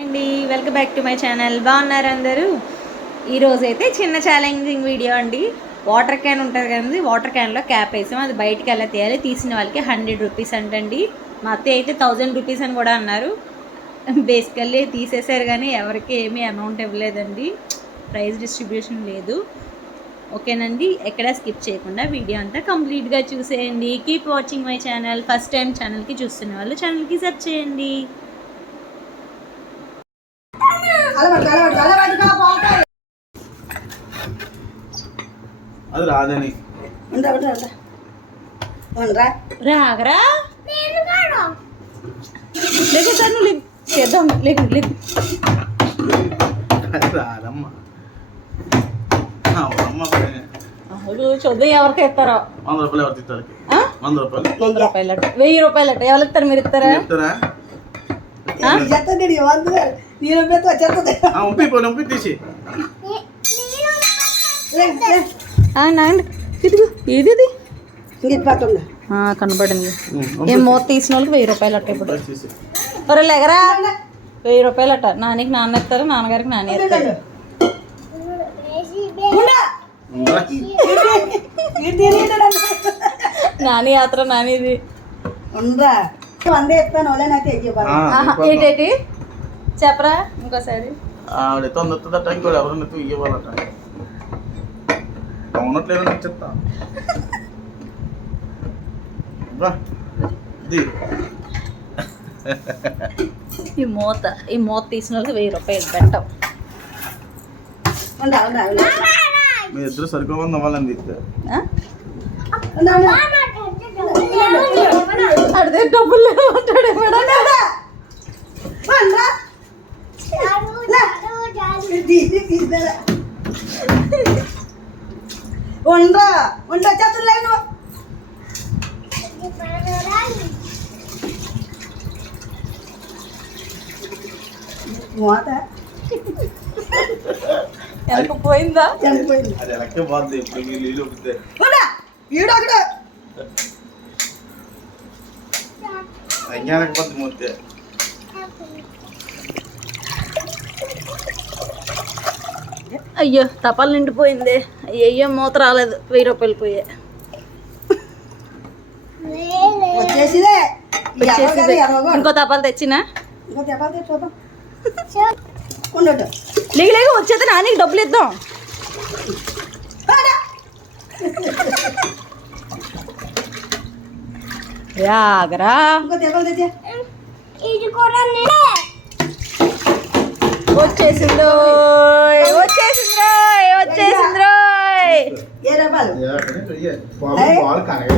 అండి welcome back to my channel. బాగున్నారు అందరూ? ఈరోజు అయితే చిన్న ఛాలెంజింగ్ వీడియో అండి. వాటర్ క్యాన్ ఉంటుంది కదండి, వాటర్ క్యాన్లో క్యాప్ వేసాం, అది బయటికి ఎలా తీయాలి, తీసిన వాళ్ళకి 100 రూపీస్ అంటండి. మా అత్తయ్య అయితే 1000 రూపీస్ అని కూడా అన్నారు. బేసికల్లీ తీసేశారు కానీ ఎవరికి ఏమీ అమౌంట్ ఇవ్వలేదండి, ప్రైజ్ డిస్ట్రిబ్యూషన్ లేదు. ఓకేనండి, ఎక్కడ స్కిప్ చేయకుండా వీడియో అంతా కంప్లీట్గా చూసేయండి. Keep watching my channel. First time ఛానల్కి చూస్తున్న వాళ్ళు ఛానల్కి సబ్స్క్రైబ్ చేయండి. అది రాదని రాగరా లేకు సార్ నువ్వు చేద్దాం లేకు లేకు రాదమ్మా. చూద్దాం ఎవరికి ఇస్తారో. 100 రూపాయలు ఎవరు తింటారు? 100 రూపాయలు 100 రూపాయలు 1000 రూపాయలు అట్ట ఎవరు ఇస్తారు? మీరు ఇస్తారా? తీసి ఇది కనపడింది. ఏం మూత తీసిన వాళ్ళకి 1000 రూపాయలు అట్ట. ఇప్పుడు ఒరే లేగరా, 1000 రూపాయలు అట్ట. నాన్నకి నాన్న ఇస్తారు, నాన్నగారికి నాన్న ఇస్తారు. నాని యాత్ర నానిది ఏంటి చెప్పరా ఇంకోసారి. తొందరట ఇంకోటి ఎవరన్నా ఇవ్వాలట. అవునట్లేదని చెప్తా. ఈ మూత తీసిన వాళ్ళకి 1000 రూపాయలు పెట్టాం. మీ ఇద్దరు సరిపోమంది అవ్వాలని చెప్తే అడితే డబ్బులు పోయిందా? అది ఎలక్కే బాగుంది. ఇప్పుడు మీరు నీళ్ళు ఒప్పితే అజ్ఞానక పద్ధతి మొత్తే. అయ్యో తపాలు నిండిపోయింది. అయ్యో మూత రాలేదు, 1000 రూపాయలు పోయే. ఇంకో తపాలు తెచ్చినా లేక వచ్చేది నాన్నకి డబ్బులు ఇద్దాం. రాగరా వచ్చేసిందో వచ్చేసింద్రో వచ్చేసింద్రో. కనగ